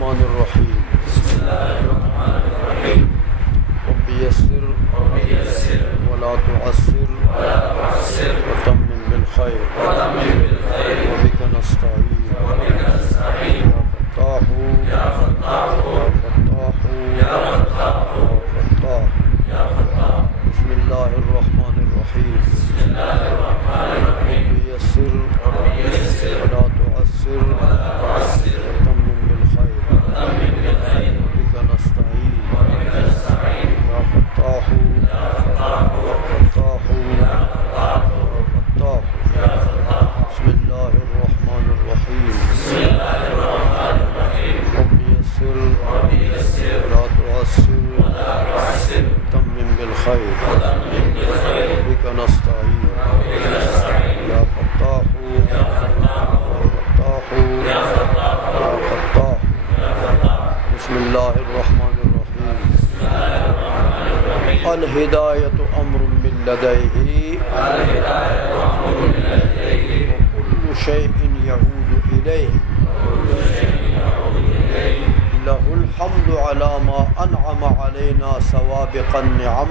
बिस्मिल्लाहिर्रहमानिर्रहीम रब्बि यस्सिर वला तुअस्सिर वतम्मिम बिल खैर वबिका नस्तईन या फत्ताहु या फत्ताहु बिस्मिल्लाहिर्रहमानिर्रहीम रब्बि यस्सिर वला तुअस्सिर वतम्मिम बिल खैर वबिका नस्तईन या फत्ताहु बिस्मिल्लाहिर्रहमानिर्रहीम रब्बि यस्सिर वला तुअस्सिर वतम्मिम बिल खैर वबिका नस्तईन या फत्ताहु बिस्मिल्लाहिर्रहमानिर्रहीम अल हिदायतु अम्रुन मिन लदैहि कुल्लु शैइन यऊदु इलैहि लहुल हम्दु अला मा अनअम अलैना सवाबिक़न निअम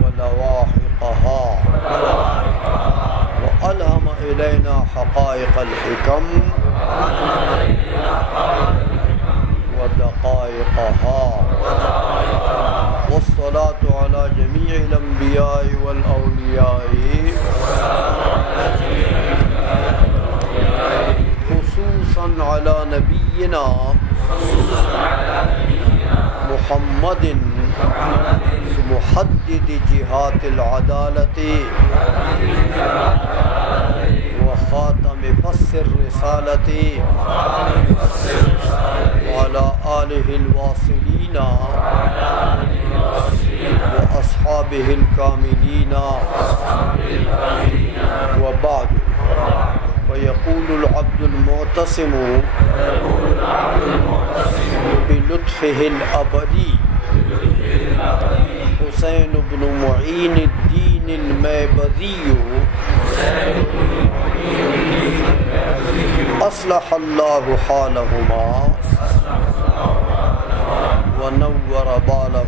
व लवाहिक़हा व अलहम इलैना हक़ाइक़ल हिकम व दक़ाइक़हा वस्सलातु अला जमीइल अंबियाइ वल औलियाइ खुसूसन अला नबिय्यिना मुहम्मदिन मुहद्दिद जिहातिल अदालति व खातम फस्सिर रिसालति व अला आलिहिल वासिलीना व अस्हाबिहिल कामिलीना व बाद वयक़ूलुल अब्दुल मुअतसिम बिलुत्फ़िहिल अबदी हुसैन इब्न मुईन अद-दीनिल मैबदी अस्लहल्लाहु हालहुमा व नव्वर बाला